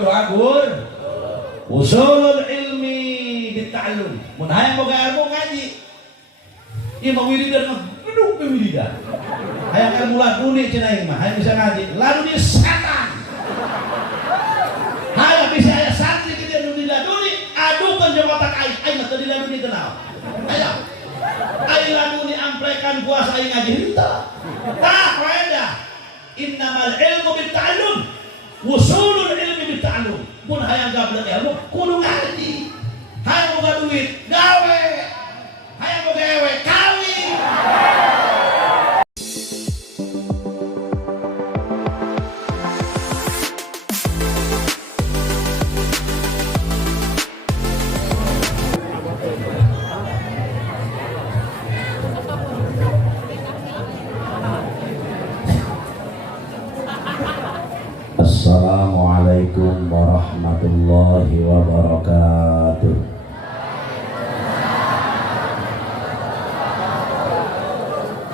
doa gur. Usulul ilmi bita'allum. Mun hayang boga ilmu ngaji. Ieu mah wiridan mah geduk wiridan. Hayang ilmu laduni cenah ieu mah, hayang bisa ngaji. Laduni setan. Hayang bisa aya santri kitu anu diladuni, adukeun jeung otak aing mah teu diladuni kenal. Hayang. Aing laduni amplekan puasa aing ngaji henteu. Tah faedah. Innamal ilmu bita'allum. Wusulul ilmi bita'allum. Mun hayang gablek ilmu kudu ngaji. Hayang boga duit gawe. Hayang boga ewe kawin. Assalamualaikum warahmatullahi wabarakatuh.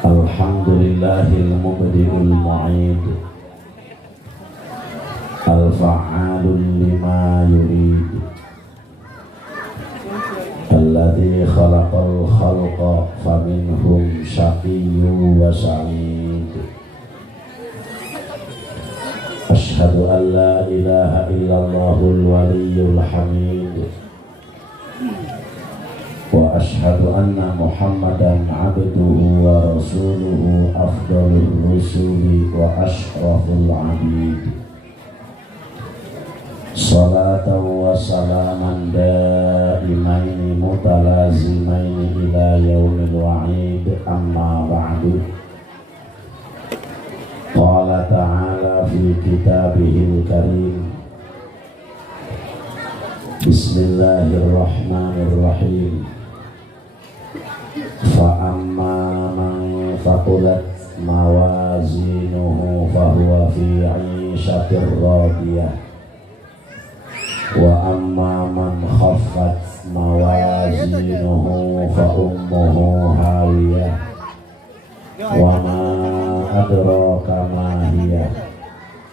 Alhamdulillahil mubdi'ul mu'id, al-fa'alul lima yurid, alladhi khalaqal khalqa faminhum syaqiyyu wa sa'id. Asyhadu an la ilaha illallahul waliyyul hamid wa asyhadu anna Muhammadan abduhu wa rasuluhu afdalur rusuli wa asyraful abid. Salatan wa salaman daimaini mutalazimaini ila yaumil wa'id, amma ba'du. Qala ta'ala fi kitabihil karim. Bismillahirrahmanirrahim. Fa amma man faqulat mawazinuhu fahuwa fi 'ishatir radiyah. Wa amma man khaffat mawazinuhu fa ummuhu hawiyah. Wa ma adraka ma hiya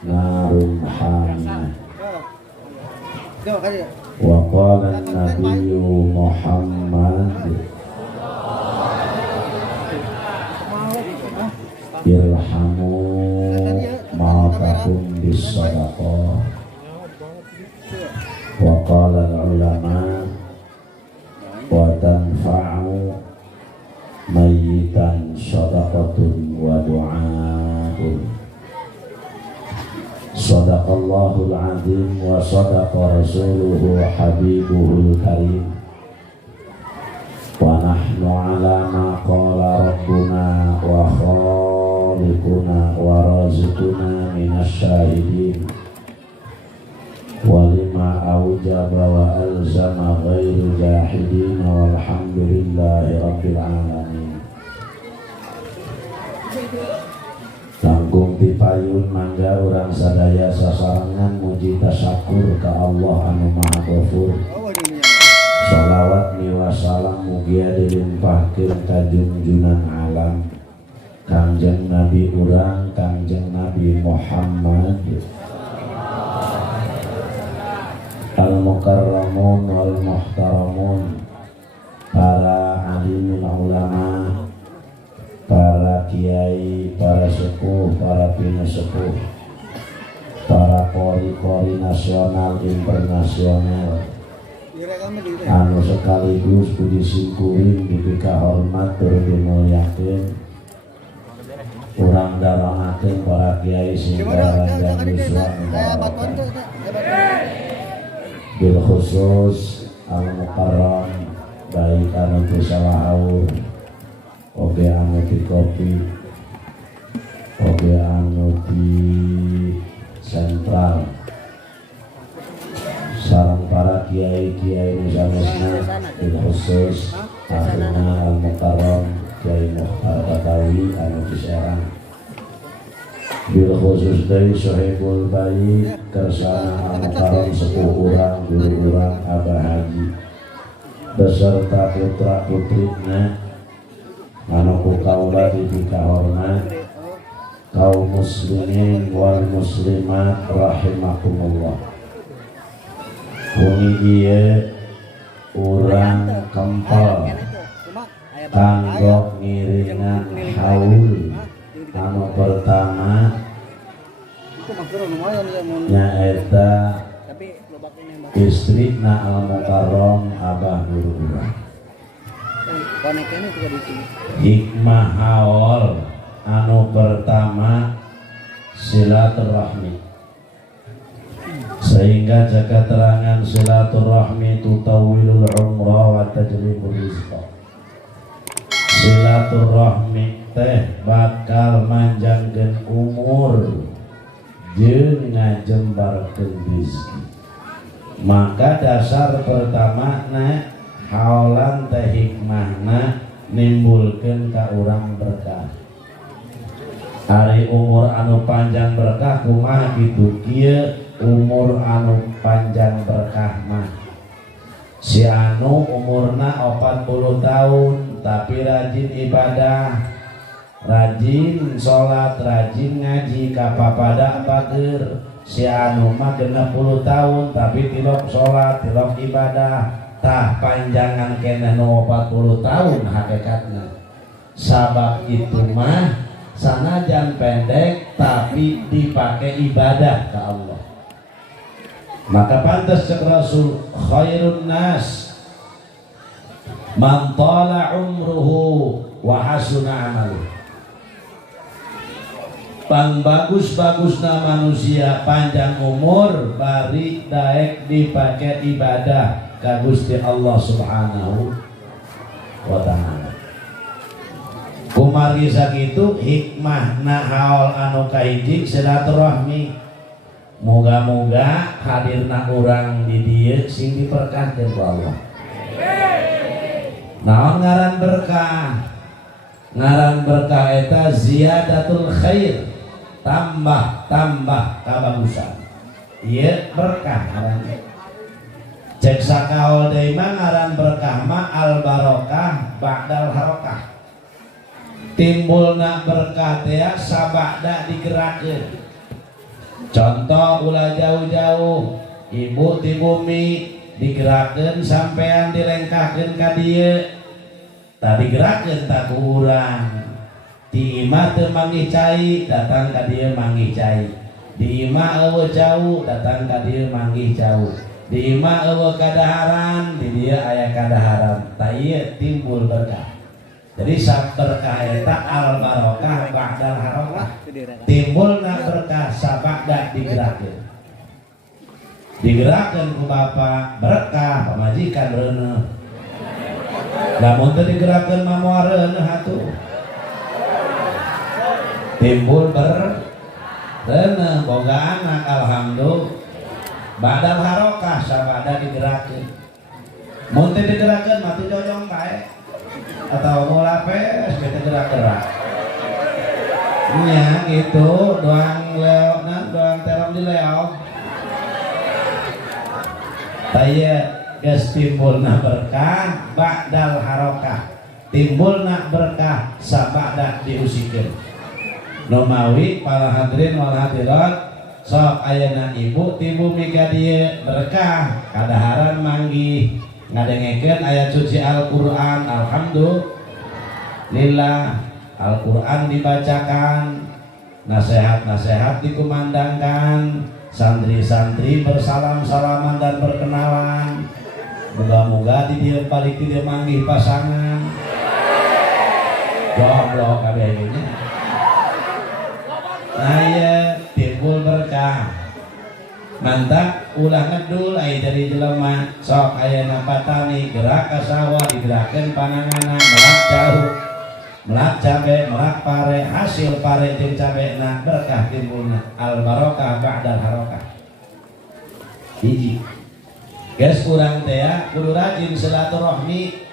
narun hamiyah. Wa qala an-nabiyyu Muhammad irhamu ma'atakum bis-sadaqah. Wa qala al-ulama wa tanfa'u mayyitan sadaqatun wa du'a'un. Sadaqallahul azim wa sadaqa rasuluhu habibuhul karim. Wa nahnu ala ma qala rabbuna wa khaliquna wa raziquna minasy syahidin. Wa lima aujaba wa alzama ghairu jahidin walhamdulillahi rabbil alamin. Langkung pipayun mangga urang sadaya sasarangan muji tasyakur ka Allah anu Maha Ghafur. Shalawat miwa salam mugia dilimpahkeun ka junjunan alam Kangjeng Nabi urang Kangjeng Nabi Muhammad al-mukarramun wal muhtaramun, para alimul ulama, para kiai, para sepuh, para pinasepuh, para kori-kori nasional internasional, anu sekaligus budi singkuring dipika hormat turun dimulyakeun, urang darangakeun para kiai sing baranggan yuswa bil khusus al-mukarram baik anu ti salahaur oge anu ti kopi oge anu ti sentral sareng para kiai-kiai nusanesna bil khusus akhirna al-mukarram Kiai Mukhtar Batawi anu ti Serang bil khusus dari Sohibul Bayi kersana al-mukarram sepuh urang guru urang Abah Haji beserta putra putrinya anu ku kaula dipika hormat kaum muslimin wal muslimat rahimakumullah. Puni ieu urang kempel kanggo ngiringan haul anu pertama nyaeta istrina al-mukarram Abah Guru urang. Hikmah haul anu pertama silaturahmi, sehingga jaga terangan silaturahmi tutawilul umrah wa tajlibul rizqa. Silaturahmi teh bakal manjangkeun umur jeung ngajembarkeun rezeki. Maka dasar pertama na haolan teh hikmahna nimbulkeun ka urang berkah. Ari umur anu panjang berkah kumaha kitu kieu umur anu panjang berkah mah si anu umurna 40 tahun tapi rajin ibadah, rajin sholat, rajin ngaji kapapada bager. Si anu mah 60 tahun tapi tilok sholat, tilok ibadah, tah panjangan keneh nu 40 tahun hakikatna. Sabab itu mah sanajan pendek tapi dipakai ibadah ke Allah. Maka pantas cek Rasul khairun nas man tala umruhu wa hasuna amaluh. Pang bagus-bagusna manusia panjang umur bari daek dipakai ibadah ka Gusti Allah Subhanahu wa ta'ala. Kumari sakitu hikmah nahaul anu kahiji silaturahmi. Moga-moga hadirna urang di dieu sing diberkahkeun ku Allah. Naon ngaran berkah? Ngaran berkah eta ziyadatul khair, tambah kabagusan. Ieu berkah ngaranna. Cek sakaol deui mah ngaran berkah mah al barokah ba'dal harokah. Timbulna berkah teh sabada digerakeun. Contoh ulah jauh-jauh ibu di bumi digerakkan sampean dilengkahkan ka dieu tadi gerakkan tak kurang di imah teu manggih cai datang ka dieu manggih cai, di imah eueuh jauh datang ka dieu manggih jauh, di imah eueuh kadaharan di dieu aya kadaharan. Ta ieu timbul berkah. Jadi sak berkah eta al barokah ba'dal harokah, timbulna berkah sabada digerakkeun. Digerakkeun ku bapa berkah, pamajikan reuneuh. Lamun teu digerakkeun mah moal reuneuh atuh. Timbul reuneuh boga anak alhamdulillah. Ba'dal harokah sabada digerakkeun. Mun teu digerakkeun mah teu jojong bae. Atau mau lapes kita gerak-gerak nya gitu doang leonan doang terong di leong taya geus timbulna berkah ba'dal harokah, timbulna berkah sabada diusikeun. Nomawi para hadirin wal hadirat sok ayeuna ibu tibu miga dieu berkah kadaharan manggih ngadengekeun ayat suci Al-Qur'an. Alhamdulillah Al-Qur'an dibacakan, nasihat-nasihat dikumandangkan, santri-santri bersalam-salaman dan berkenalan. Moga-moga di dieu balik di dieu manggih pasangan. Jomblo kabeh ini. Aya timbul berkah. Mantap ulah ngedul ai dari jelema sok ayeuna patani gerak ka sawah digerakkeun pananganna melak jauh melak cabe melak pare hasil pare jeung cabena berkah timbulna al barokah ba'dal harokah. Hiji geus urang teh kudu rajin silaturahmi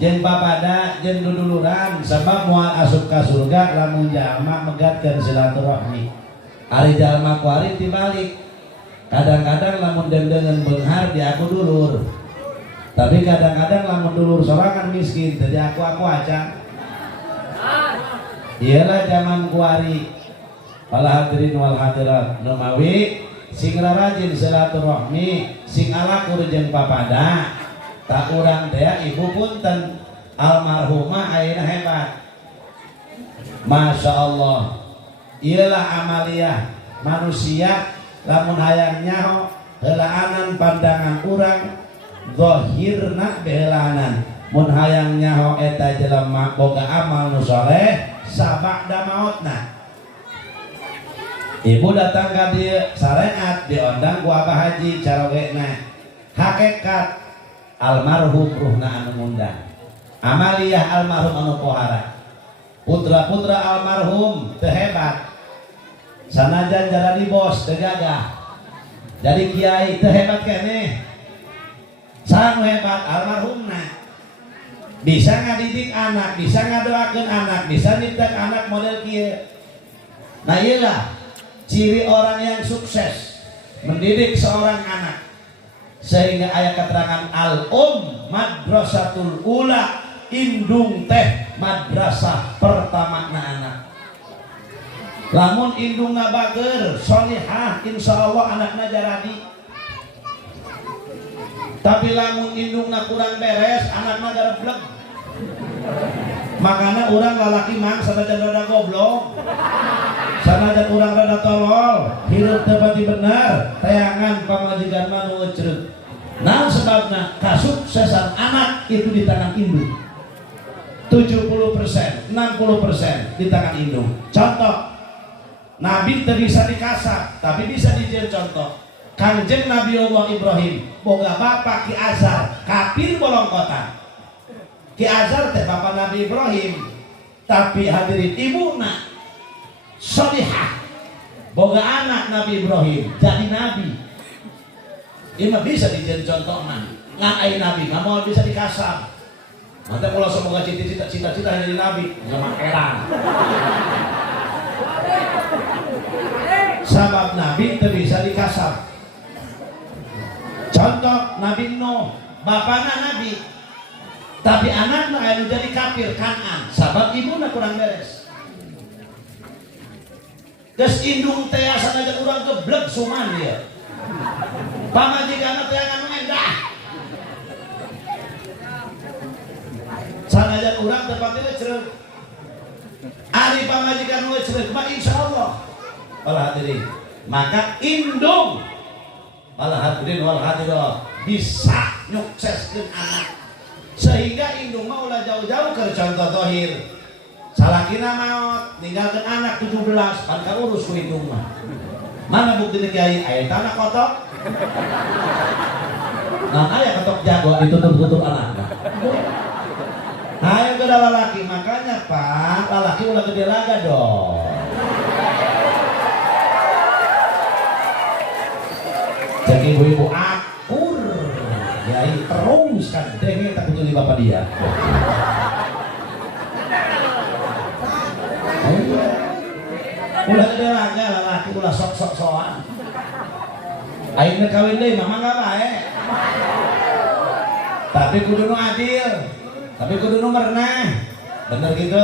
jeung papada jeung duduluran sabab moal asup ka surga lamun jalma megatkeun silaturahmi. Ari jalma ku ari tibalik. Kadang-kadang lamun dendengan beunghar di aku dulur, tapi kadang-kadang lamun dulur sorangan miskin jadi aku aja. Iyalah zaman kuari. Para hadirin wal hadirat, nomawi sing rajin silaturahmi, sing alakur jeung papada. Tak urang teh ibu punten almarhumah ayeuna hebat. Masya Allah. Ialah amaliyah manusia lamun hayang nyaho heulaanan pandangan urang zahirna beheulaanan. Mun hayang nyaho eta jelema boga amal nu saleh sabada mautna. Ibu datang ka dieu sareat diondang ku Abah Haji carawena. Hakikat almarhum ruhna anu ngundang. Amaliyah almarhum anu pohara. Putra-putra almarhum teu hebat. Sanajan jalani bos teu gagah. Jadi kiai teu hebat keneh. Sanu hebat almarhumna. Bisa ngadidik anak, bisa ngadoakeun anak, bisa nyiptak anak model kieu. Nah iyalah ciri orang yang sukses mendidik seorang anak. Sehingga ayat keterangan madrasatul ula, indung teh madrasah pertama na anak. Lamun indung bager solihah insyaallah anakna jaradi. Tapi lamun indungna kurang beres anakna gareblek. Makanya orang lalaki mang sanajan rada goblok, sanajan orang rada tolol, hirup tepati benar, tayangan pamajikan manu ngecrek. Nah sebabnya kesuksesan anak itu di tangan induk. 70%, 60% di tangan induk. Contoh, Nabi tidak bisa dikasar, tapi bisa dijadikan contoh. Kanjeng Nabi Allah Ibrahim, boga bapak Ki Azar, kafir bolong kota. Ki Azar teh bapak Nabi Ibrahim, tapi hadirin ibuna solihah, boga anak Nabi Ibrahim jadi nabi. Ini bisa dijadikan contoh man. Ngan ai nabi, nggak mau bisa dikasar. Nanti kalau semoga cita-cita jadi nabi, nggak makeran. Sabab nabi itu bisa dikasar. Contoh Nabi Nuh, bapaknya nabi, tapi anaknya anu jadi kafir Kanan, sabab ibunya kurang beres. Geus indung teh sanajan urang geblek suman dia. Pamajikanna teh anu endah. Sanajan urang teh pati lecreuk. Ari pamajikan nu lecreuk mah insyaallah. Wal hadirin, maka indung wal hadirin wal hadirat bisa nyukseskeun anak. Sehingga indung mah ulah jauh-jauh ke contoh zahir. Salakina maot ninggalkeun anak 17 pan urus ku indung mah. Mana bukti kiai aya tanah kotok? Nah aya kotok jago ditutup-tutup anakna. Ayo ke lalaki, makanya Pak, lalaki ulah gede laga dong. Jadi ibu-ibu akur, kiai terus kan denge tak kuculi bapak dia. Ulah gede laga lalaki ulah sok-sok-sokan. Ayeuna kawin deui mah mangga bae. Tapi kudu nu adil. Tapi kudu nu merenah. Bener gitu.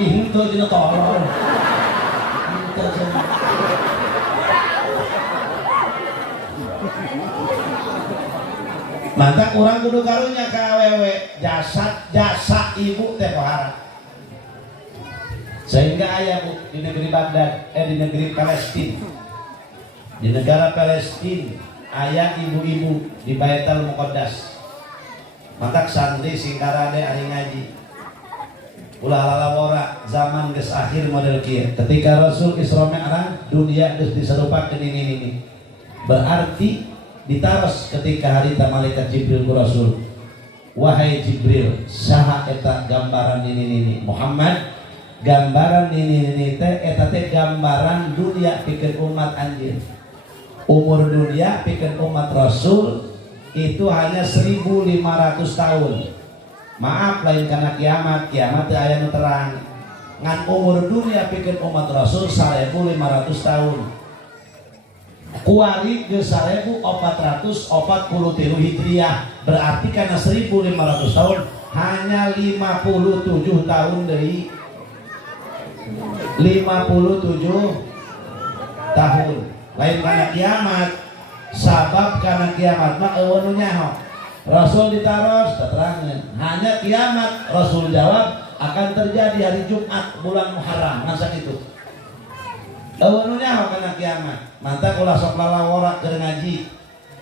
Ih henteu dina tolol. Mantap urang kudu karunya ka awewe jasa ibu teh pohara. Sehingga aya Bu di negeri Baghdad, di negeri Palestina. Di negara Palestina aya ibu-ibu di Baitul Muqaddas. Maka santri singkarade ari ngaji. Ulah lalawara zaman geus akhir model kieu. Ketika Rasul Isra Mi'raj dunia geus diserupakeun ini. Berarti ditaros ketika harita malaikat Jibril ku Rasul. Wahai Jibril, saha eta gambaran ini Muhammad, gambaran ini teh eta teh gambaran dunia pikeun umat anjeun. Umur dunia pikeun umat Rasul itu hanya 1500 tahun. Maaf lain karena kiamat teh aya nu terang. Ngan umur dunia pikeun umat Rasul 1500 tahun. Kuari ke 1443 Hijriah, berarti karena 1500 tahun hanya 57 tahun dari 57 tahun. lain karena kiamat. Sabab karena kiamat mah eueuh nyaho. Rasul ditaros keterangan hanya kiamat. Rasul jawab akan terjadi hari Jumat bulan Muharram masa itu. Eueuh nyaho kana kiamat. Mantap ulah sok lalawora keur ngaji.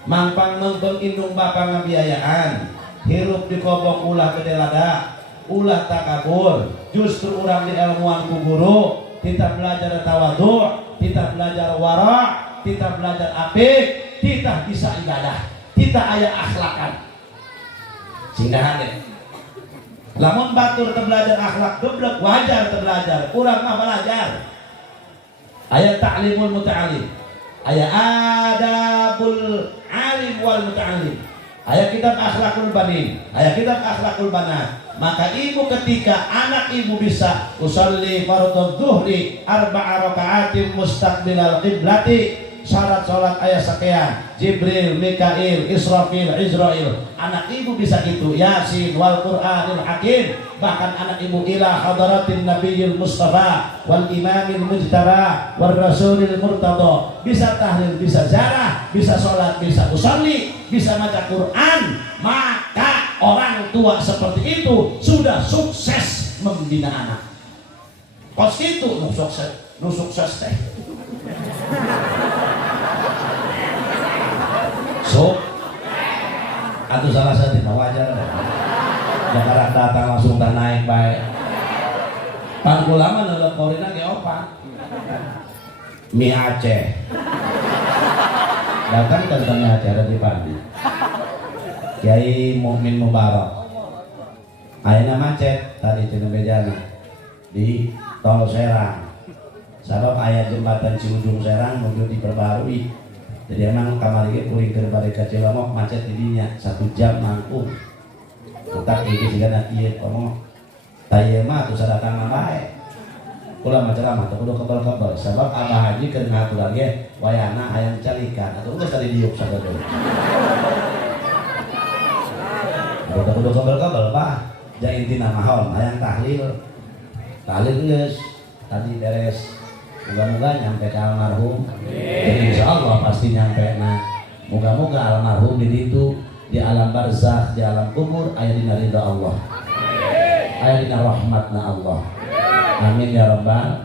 Mangpang mengpeng indung bapa ngabiayaan. Hirup di kobong ulah gede lada. Ulah takabur. Justru urang di ilmuwan ku guru. Kita belajar tawadhu, kita belajar wara, kita belajar apik, kita bisa ibadah, kita aya akhlakan. Singgahan deh. Lamun batur terbelajar akhlak geblek wajar terbelajar, kurang mah belajar. Aya ta'limul muta'alim, aya adabul alim wal muta'alim, aya kitab akhlakul banin, aya kitab akhlakul banat. Maka ibu ketika anak ibu bisa usolli fardhu dzuhri arba'a raka'atin mustaqbilal qiblati, syarat sholat ayat sekian, Jibril, Mikail, Israfil, Izrail, anak ibu bisa gitu, Yasin wal Qur'anil Hakim. Bahkan anak ibu ila hadaratin Nabiyil Mustafa wal Imamil Mujtaba wal Rasulil Murtada, bisa tahlil, bisa zarah, bisa sholat, bisa usolli, bisa baca Quran. Maka orang tua seperti itu sudah sukses membina anak. Pas itu nu sukses teh. So, atau salah satu wajar. Jangan datang langsung tak naik baik. Pangkulama nolak korina ke opa. Mie Aceh. Datang tentang Aceh ada di pagi. Kiai Mukmin Mubarak. Ayeuna macet tadi cenah bejana di tol Serang. Sabab aya jembatan Ciujung Serang menuju diperbarui. Jadi emang kamar ini kuring kerbalik ke Cilamok macet didinya 1 jam mangkung. Tetap ini juga nak iya ngomong tayang mah tuh sadatang bae. Ulah macam-macam tuh kudu kebal-kebal. Sebab Abah Haji keur ngatur ge wayana hayang calikan atuh geus tadi diuk sagede. Kudu kebal-kebal Pak. Ja intina mahon hayang tahlil. Tahlil geus tadi beres. Moga-moga nyampe ke almarhum. Jadi insya Allah pasti nyampe. Nah, moga-moga almarhum di situ di alam barzakh, di alam kubur, aya dina ridha Allah, aya dina rahmatna Allah. Amin ya rabbal.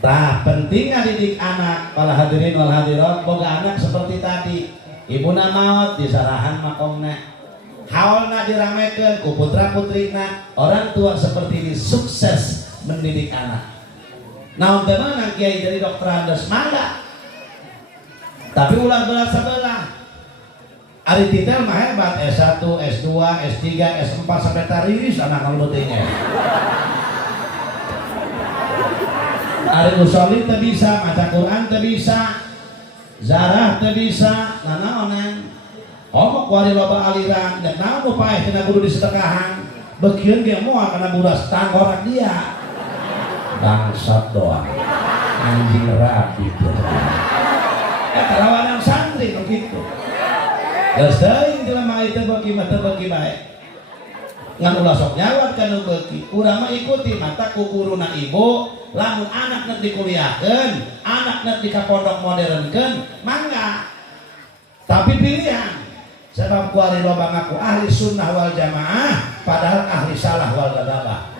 Tah penting ngadidik anak. Para hadirin wal hadirat, boga anak seperti tadi. Ibuna maot disarahan makomna, haulna diramekeun ku putra putrina. Orang tua seperti ini sukses mendidik anak. Naon teh meunang kiai dari dokter Andes mangga. Tapi ulah belah sabelah. Ari titel mah hebat S1, S2, S3, S4 sampai tariris anak kalau betulnya. Ari usolin teh bisa, maca Quran teh bisa, zarah teh bisa, nah naonan. Omok wari loba aliran, dan naon nu paeh tina kudu disedekahan. Begieun ge moal kana buras tanggorak dia. Bangsat doang anjing rapi kerawanan santri begitu geus teuing jelema itu beuki mah teu beuki bae ngan ulah sok nyawat kana beuki urang mah ikuti mata ku guruna ibu lamun anak nek dikuliahkeun anak nek di pondok modernkeun mangga tapi pilihan sebab ku ari loba ngaku ahli sunnah wal jamaah padahal ahli salah wal ghadabah.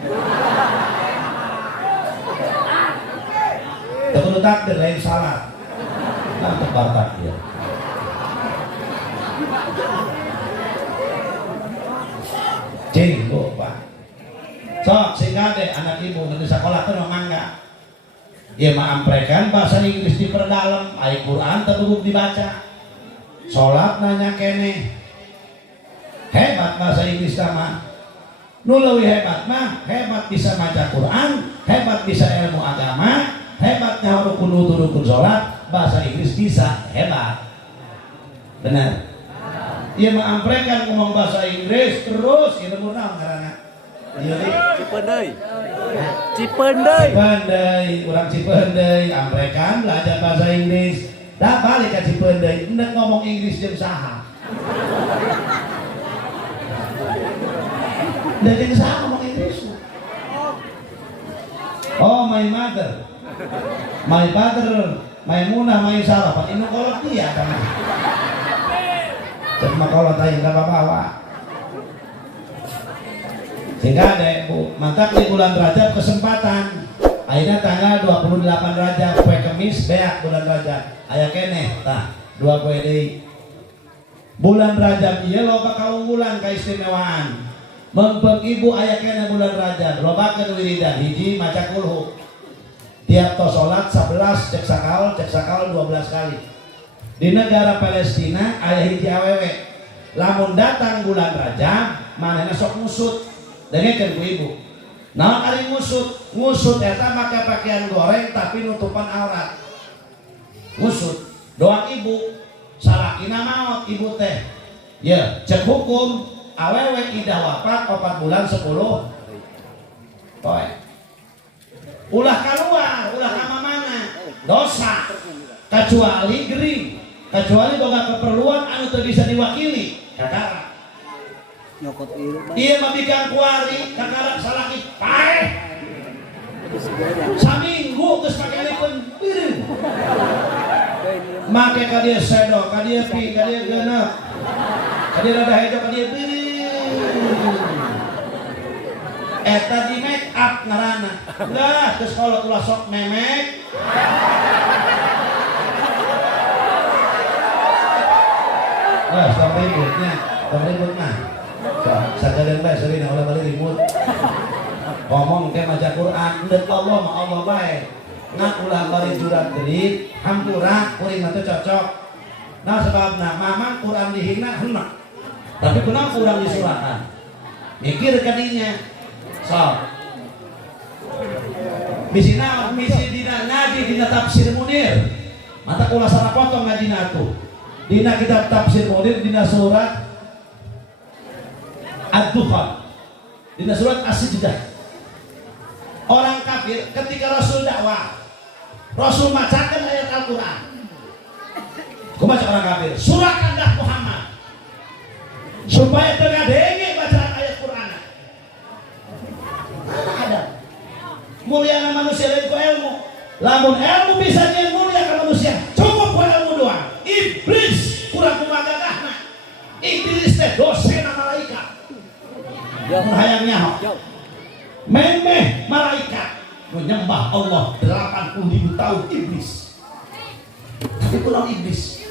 Kudu takdir lain salah. Kan tebar takdir. Cing Pak. Sok singkade anak ibu di sekolah teh mangga. Ieu mah amprekan bahasa Inggris diperdalam, aya Quran teh kudu dibaca. Salat nanya keneh. Hebat bahasa Inggris mah. Nu leuwih hebat mah hebat bisa maca Quran, hebat bisa ilmu agama. Hebatnya rukun wudu rukun sholat bahasa Inggris bisa hebat benar. Ia mengamprekan ngomong bahasa Inggris terus itu murah karena Cipendei kurang Cipendei amprekan belajar bahasa Inggris dah balik ke Cipendei hendak ngomong Inggris jeung saha dan jeung saha ngomong Inggris. Oh my mother, my father Maimunah Maisarah pan inu kolot dia kan. Cuma kolot aja enggak apa-apa. Sehingga ada Bu, maka di bulan Rajab kesempatan. Akhirnya tanggal 28 Rajab poe Kamis beak bulan Rajab. Aya keneh tah 2 poe deui. Bulan Rajab ieu loba kaunggulan kaistimewaan. Mempeng ibu aya keneh bulan Rajab, lobakeun wiridan hiji maca kulhu. Tiap tos salat 11 cek sakal 12 kali. Di negara Palestina aya hiji awewe. Lamun datang bulan Rajab, manehna sok ngusut. Dengekeun ku ibu. Naon ari ngusut? Ngusut eta make pakaian goreng tapi nutupan aurat. Ngusut. Doang ibu, salakina maot ibu teh. Ya, cek hukum awewe idah wafat 4 bulan 10 poe. Ulah keluar, ulah ka mana? Dosa. Kecuali gering, kecuali boga keperluan anu teu bisa diwakili. Kakara. Nyokot ieu Iya mabikan kuari kakara salaki paeh. Saminggu geus pakelikeun beureum. Make ka dieu sedo, ka dieu pi, ka dieu geuneuh. Ka dieu rada hejo, ka dieu beureum. Eta di make up ngaranna. Lah geus kolot ulah sok memek. Wah, stop ributnya. Sagadeun bae seureuna ulah balik ribut. Ngomong ke maca Quran, deuk Allah mah Allah bae. Ngan ulah bari jurat deui, hampura kuring mah teu cocok. Nah sebabna mamang Quran dihina heunak. Tapi kunaon urang disuratan? Mikir ka dinya. Sok. Misi dina ngaji dina tafsir Munir. Mata kula salah potong ngajina atuh. Dina kitab tafsir Munir dina surat Ad-Dukhan, dina surat As-Sajdah. Orang kafir ketika Rasul dakwah, Rasul macakan ayat Al-Quran. Kumaca orang kafir, surahkan dah Muhammad supaya tergadenge bacaan ayat Quran. Mana ada mulia manusia dari ku ilmu. Lamun ilmu bisa jadi mulia ke manusia, cukup ku ilmu doang. Iblis kurang kumagagahna. Iblis teh dosena malaikat. Hayangnya memeh malaikat menyembah Allah 80.000 tahun iblis. Tapi pulang iblis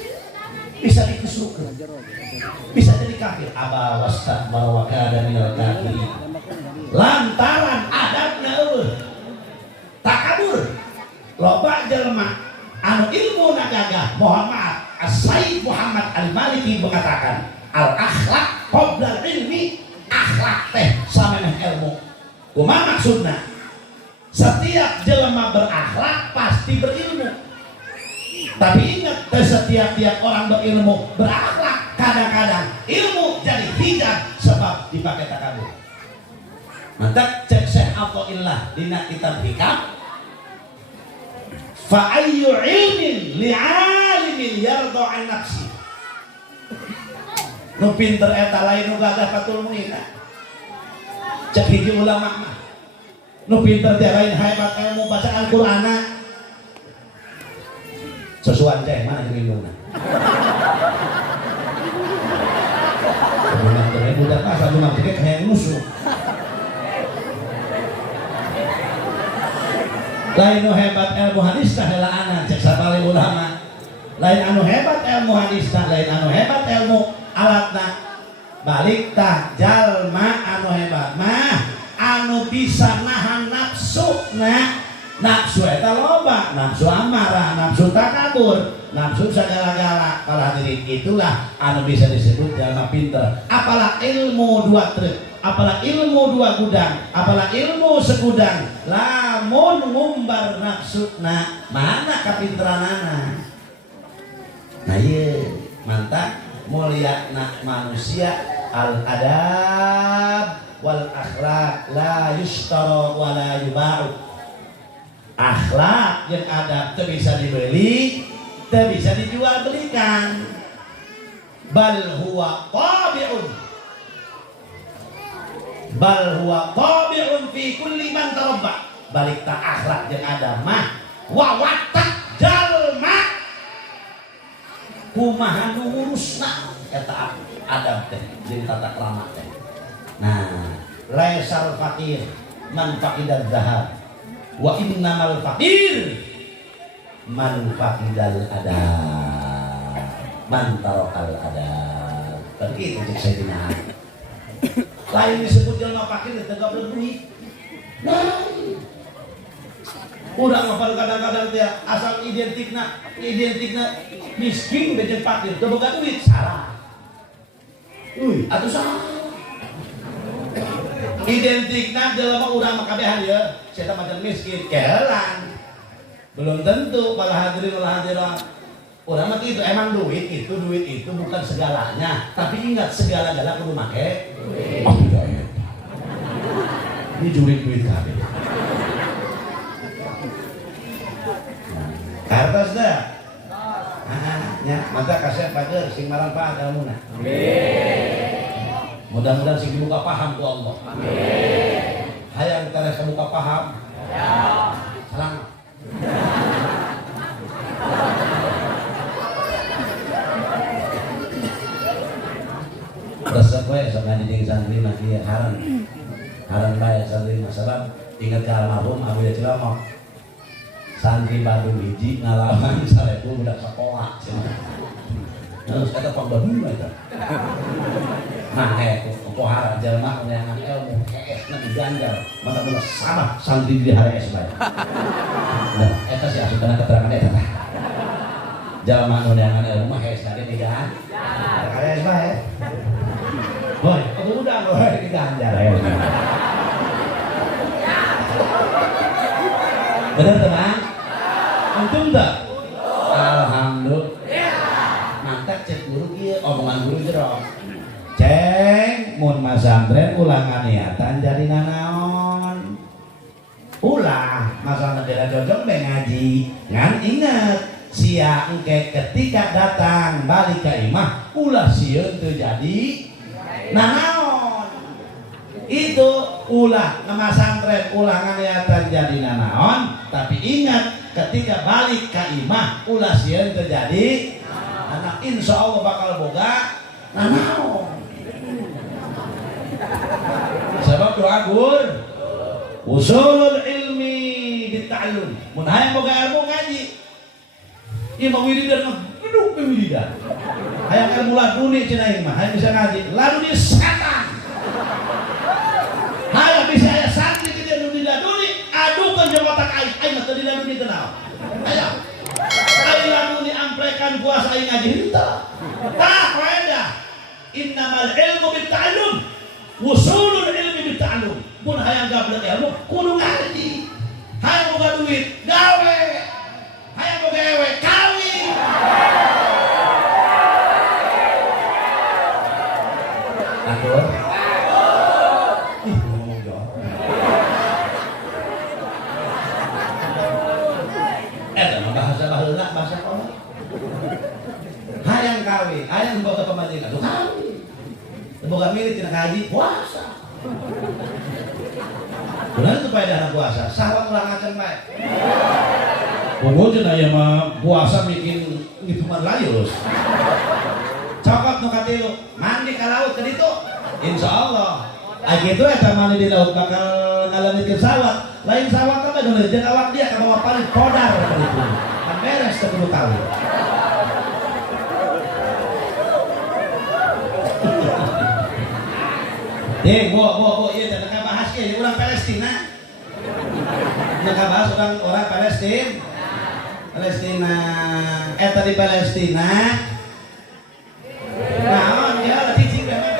bisa dikesukan, bisa jadi kafir. Aba wastakbara wa kana minal kafirin. Lantaran adabna eueuh takabur. Loba jelema anu ilmu gagah. Muhammad As-Sayyid Muhammad Al-Maliki mengatakan al-akhlaq qabla ilmi. Akhlak teh samemeh ilmu. Kumaha maksudna? Setiap jelema berakhlak pasti berilmu. Tapi ingat, setiap orang berilmu berakhlak. Kadang-kadang ilmu jadi hijab sebab dipakai takabur. Mantap cek Syekh Athaillah dina kitab Hikam. Fa ayyu ilmin li'alimin yarda an nafsi. Nu pinter eta lain nu gagah katul muina. Cek hiji ulama mah. Nu pinter teh lain hebat ilmu baca Al-Qur'ana. Sesuan teh mana jeung indungna. Kemudian teh budak asa cuma teh kayak musuh. Lain nu hebat ilmu hadis tah heulaana cek sabali ulama. Lain anu hebat ilmu hadis tah, lain anu hebat ilmu alatna. Balik tah jalma anu hebat mah anu bisa nahan nafsu. Nafsu eta loba, nafsu amarah, nafsu takabur, nafsu segala-gala. Kalah diri itulah anu bisa disebut jalma pinter. Apalah ilmu 2 truk, apalah ilmu 2 gudang, apalah ilmu segudang. Lamun ngumbar nafsuna, mana kapinteranana? Nah ieu mantap mulia nak manusia al-adab wal akhlak la yushtara wa la yuba'u. Akhlak yang adab teu bisa dibeli, teu bisa dijual belikan. Bal huwa tabi'un. Bal huwa tabi'un fi kulli man tarabba. Balik ta akhlak yang adab mah wa watak jalma kumaha nu ngurusna eta adab teh jeung tata krama teh. Nah, laisal faqir man faqidal zahab wa innamal faqir man faqidal adab man tarakal adab. Begitu cek Sayyidina Ali. Lain disebut jelema fakir teh gak duit. Nah, udah ngapal kadang-kadang teh asal identikna miskin jeung fakir teu boga duit salah. Atuh salah. Identikna jelema urang mah kabehan ya, saya macam miskin kehelan. Belum tentu para hadirin ulah hadirat. Urang mah itu emang duit itu bukan segalanya, tapi ingat segala-gala kudu make duit. Oh tidak ya. Ini duit kabeh. Kartos dah. Nya, mata kasih pager sing marang-marang kamu nah. Mudah-mudahan sing dibuka paham ku Allah. Amin. Hayang terus buka paham. Ya. Salam. Resep we sok ngaditing santri mah ieu haran bae santri masalah ingat ka almarhum Abu Cilomok. Santri Bandung hiji ngalaman 1000 budak sekolah. Terus kata pangbabu eta. Nah, pohara jelema neangan ilmu heesna diganjal. Mata-mata sama santri di HRS bae. Nah, eta sih asupna keterangan eta tah. Jelema neangan ilmu mah heesna diganjal. HRS bae. Boy, udah boy diganjal ya. Bener teman? Antum tak? Alhamdulillah. Mantap cek guru ieu omongan guru jero. Ceng, mun masantren ulangan niatan jadi nanaon. Ulah, masalah bela dodong be ngaji. Ngan inget, sia engke ketika datang balik ke imah, ulah sieun teu jadi nanaon. Itu ulah masantren ulangan niatan jadi nanaon, tapi ingat ketika balik ke imah ulah sieun teu jadi anak insyaallah bakal boga nanaon. Sebab doa gur usulul ilmi bita'allum. Mun hayang boga ilmu ngaji. Ieu mah wiridan geduk pe wiridan. Hayang ilmu laduni cenah ieu mah, hayang bisa ngaji. Laduni setan. Hayang bisa aya santri di laduni, adukeun jeung otak aing. Aing mah teu di laduni teu naon. Hayang. Aing laduni amplekan puasa aing ngaji henteu. Tah faedah. Innamal ilmu bita'allum. Wusulul ilmi bita'allum. Mun hayang gablek ilmu kudu ngaji. Hayang boga duit gawe. Hayang boga ewe kawin. Atur. Ngomong jawab. Eta mah bahasa baheula bahasa kono. Hayang kawin, hayang boga pamajikan. Tuh kawin. Boga milih tina kaji puasa. Benar itu faedah puasa. Sahwat ulah ngaceng bae. Pokoknya aya mah puasa bikin ngitungan layus. Cokot nu katilu, mandi ka laut ka ditu. Insyaallah. Agitu eta mandi di laut bakal ngalanikeun sawat. Lain sawat mah geus jeung awak dia ka bawa paling podar ka ditu. Kan beres teu kudu kawin. Bo, iya jangan ngebahas ya orang Palestina. Ngebahas orang Palestina. Eta di Palestina. Naon ya lagi cing memang.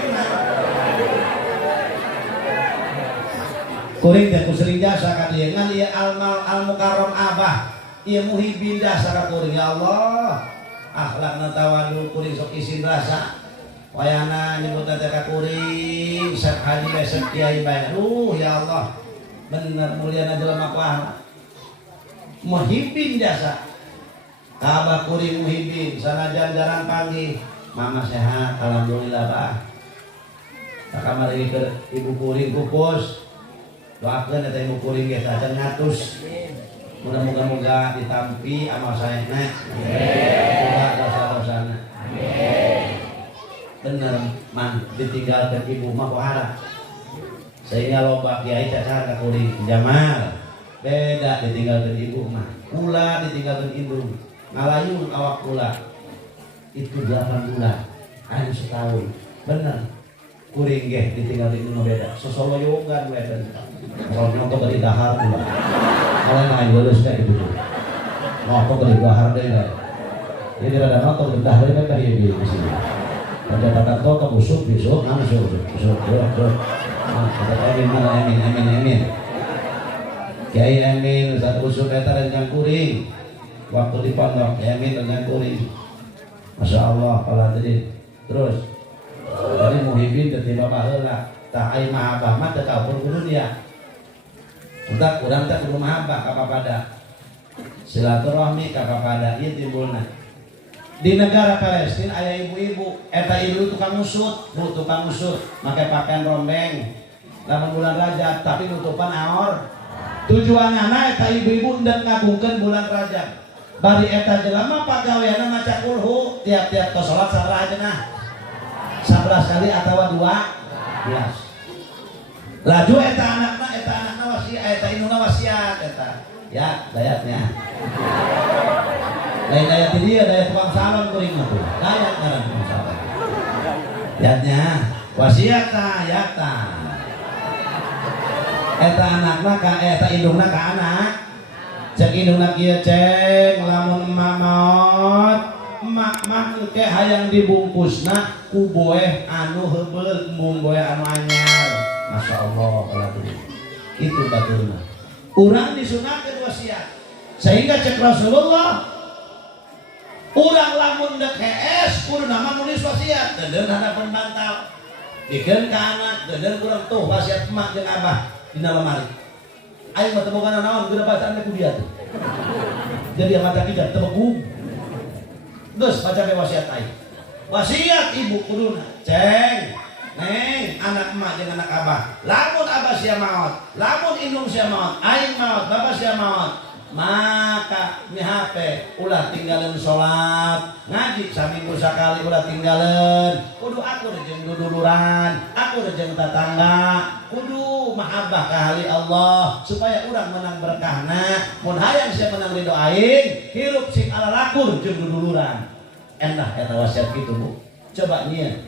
Kuring teh sering jasa ka dieu ngan ieu al-mukarram abah. Ieu muhibin jasa ka kuring ya Allah. Akhlakna tawadu kuring sok isin rasa. Wayana nyebutna teh ka kuring sak haji besek kiai bae. Ya Allah. Bener mulyana jelema pahala. Muhibin jasa. Abah kuring muhibin sanajan jarang panggih. Mama sehat alhamdulillah Pak. Kamar ieu keur ibu kuring pupus. Doakeun eta ibu kuring geus acan ngatus. Mudah-mudahan ditampi amal saehna. Amin. Dosa-dosana. ditinggalkan ibu mah kuhara. Sehingga loba kiai cacar ka kuring Jamal. Beda ditinggalkan ibu mah. Kula ditinggalkan indung. Ngalayung awak kula. Itu 8 bulan. Anu setahun. Bener. Kuring ge ditinggalkan indung beda. Sosoloyogan we dan. Kalau nyontok dari dahar kula. Kalau main geus teh gitu. Nyontok dari dahar deui. Jadi rada nonton dari dahar deui teh ieu di sini. Pada takat to ka busuk langsung busuk. Amin. Kiai Amin Ustaz Usuk eta rencang kuring. Waktu di pondok Kiai Amin rencang kuring. Masya Allah pala tadi. Terus dari muhibin tadi bapak heula. Tah ai mahabbah mah teu kaupun kudu dia. Udah urang teh kudu mahabbah ka papada. Silaturahmi ka papada ieu timbulna. Di negara Palestina aya ibu-ibu eta ibu tukang usut, bu tukang usut, make pakaian rombeng 8 bulan Rajab tapi nutupan aor. Tujuanna eta ibu-ibu hendak ngagungkeun bulan Rajab. Bari eta jelema pagaweana maca kulhu tiap-tiap tos salat sabaraha ajeunah? 11 kali atawa 12. Laju eta anakna wasiat, eta indungna wasiat eta. Ya, dayatnya. Lain dayat di dia, dayat tukang salon kuring mah tuh. Dayat ngaran tukang salon. Dayatnya wasiat yata. Eta anakna ka eta indungna ka anak. Cek indungna kieu ceng lamun emak maot, emak mah ke hayang dibungkusna ku boeh anu heubeul mung boeh anu anyar. Masyaallah kalau itu baturna. Urang disunatkeun wasiat. Sehingga cek Rasulullah urang lamun dek HS kudu nama nulis wasiat dedeun hadapan bantal dikeun ka anak dedeun kurang tuh wasiat emak jeung abah dina lemari aing mah teu boga naon geura bacaan ku dia tuh jadi mata kita teu beku geus baca we wasiat aing wasiat ibu kuduna ceng neng anak emak jeung anak abah lamun abah sia maot lamun indung sia maot aing maot bapak sia maot maka mi HP ulah tinggalin sholat ngaji saminggu sakali ulah tinggalin kudu aku jeung duduluran aku jeung tetangga kudu mahabbah ka hali Allah supaya urang menang berkahna mun hayang sia menang ridho aing hirup sing alalakur jeung duduluran endah eta wasiat kitu Bu coba nyieun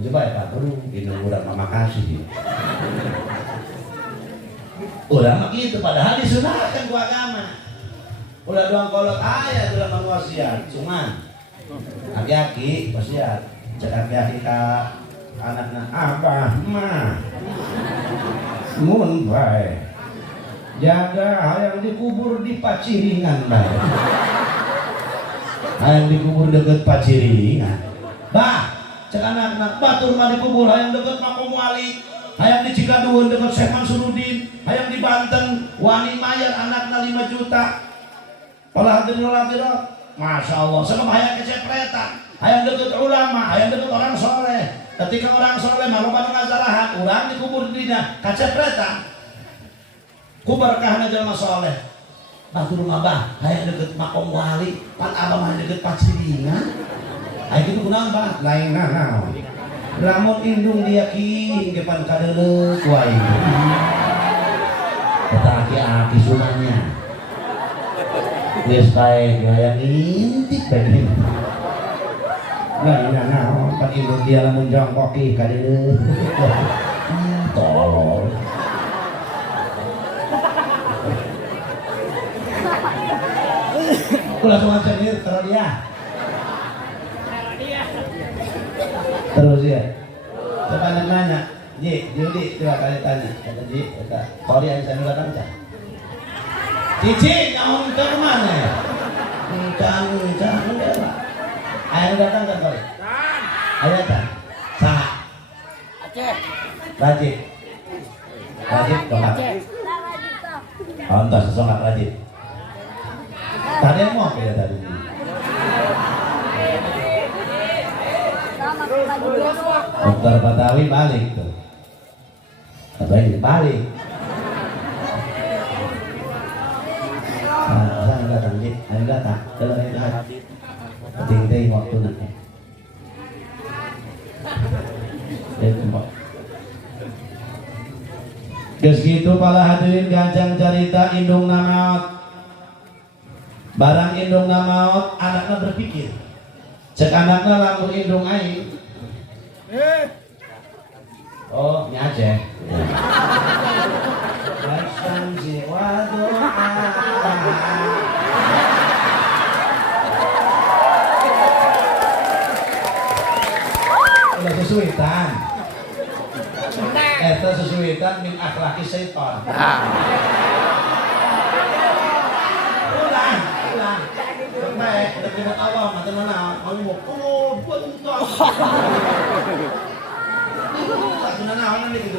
coba ya Pak indung urang mah makasih urang mah kitu padahal disunahkeun ku agama. Ulah doang kolot aya dalam wasiat, cuman aki-aki wasiat, cek aki-aki ka anakna abah mah. Mun bae. Jaga hayang dikubur di Paciringan bae. Hayang dikubur deket Paciringan. Bah, cek anakna batur mah dikubur hayang deket Makom Wali. Hayang di Cikaduun deket Syekh Mansuruddin, hayang di Banten wani mayar anakna 5 juta. Pola hadirin Masya Allah sebab hayang kecepretan hayang deket ulama, hayang deket orang soleh ketika orang soleh malu pada ngazarahan orang dikubur dina kecepretan ku berkahna jelema soleh batur mah bah hayang deket Makom Wali pan abah mah deket Paciringan aya kitu kunaon bah lain naon lamun indung dia king depan kadeuleuh ku aing eta aki-aki sunahnya geus kae hayang intip bae lain naon pan indung dia lamun jongkok ki kadeuleuh tolol kula semua cenir terus dia terus ya coba nanya Ji, Judi, coba kali tanya kata Ji, kata Kori yang saya datang cak Cici, kamu ke mana ya? Encang, enggak lah ayah datang kan Kori? Ayah kan? Sah Rajib tolak Ontos, sesongak Rajib tadi yang mau apa ya tadi? Dokter Batawi balik tuh atau ini balik nah, saya datang Jik, saya datang kalau saya datang penting-penting waktu nanti Itu Pak. Geus kitu pala hadirin gajang carita indungna maot. Barang indungna maot, anakna berpikir. Cek anakna lamun indung aing. Oh, ini Aceh. Langsung jiwa doa. Udah sesuaitan. Eta sesuaitan min akhlaki syaitan. Ulang. Baik, udah kena awal, mata mana? Mau buat untuk. Sudah naon gitu.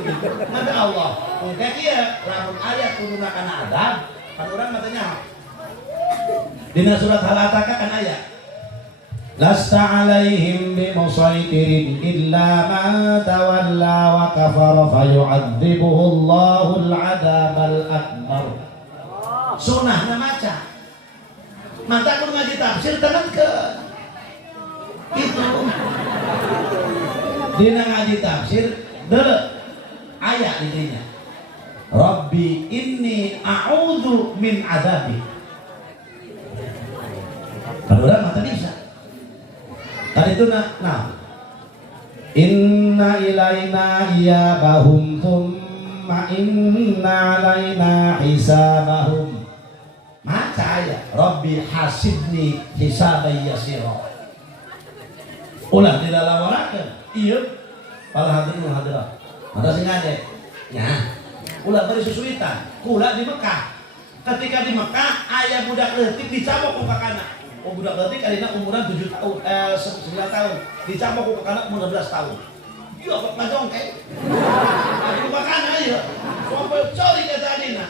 Mata Allah. Kayak dia, lamun ayat menggunakan adab, kan orang matanya. Dina surat Al-Ataqah kan ayat. Lasta alaihim bimusaitirin illa man tawalla wa kafara fayu'adzibuhu Allahul adzabal akbar. Sunahna maca. Mata kun ngaji tafsir tenan ke itu. Dina ngaji tafsir deuleu aya intinya. Rabbi inni a'udzu min adzabi. Padahal mata bisa. Tadi itu nah inna ilaina iyabahum thumma inna alaina hisabahum. Maca ya Rabbi hasibni hisaban yasira. Ulah tidak lawarakeun. Iya. Para hadirin hadirat. Mata sing ngade. Ya. Ulah bari susuitan. Kula di Mekah. Ketika di Mekah aya budak leutik dicabok ku kakana. Oh budak leutik alina umuran 7 tahun 9 tahun. Dicabok ku kakana umur 16 tahun. Iya kok ngajongke. Di kakana ieu. Sampai cori kata adina.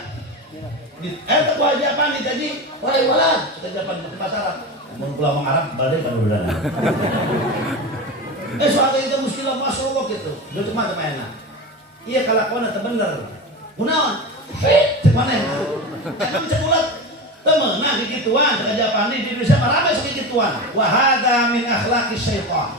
Eta ku ajapan jadi walai walad. Ajapan di pasaran. Mun kula mangarap balik kan udah. Suatu itu muskilah masuk gitu. Dia cuma enak. Iya kelakuan itu bener. Kunaon? Cemana enak. Emang cemulat temenang digituan. Kejapan di Indonesia ramai segituan. Wahada min akhlaki syaitan.